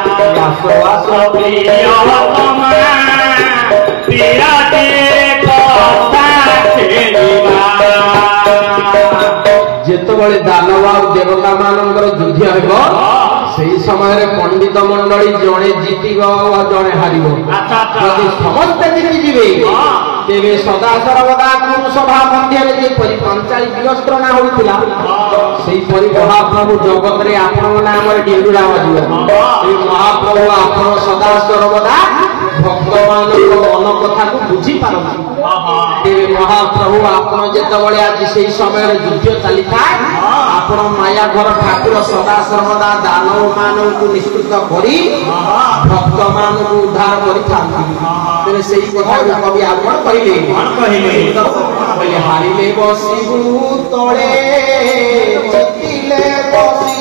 आसो आसो प्रियतमा पिराते कथा खेलिबा जेतबळे दानव आ देवता मानकर युद्ध हेबो सेही समय पंडित मंडली जड़े जीतिब जड़े हारिब यदि समस्ते जीतिଯିवे तेरे सदा सर्वदा सभा मध्य पंचायत विवस्त्रना होता महाप्रभु जगत रे आपण नाम डिंडुरा बाजू महाप्रभु आप सदा सर्वदा भक्त मान मन कथा को बुझी पारती महाप्रभु आपड़ जिते आज से समय युद्ध चली था आपण माया घर ठाकुर सदा सर्वदा दानव मान को निष्कृत कर भक्त मान को उद्धार कर से कवि आपण कहले हारिले बसिबु तले जितिले बसि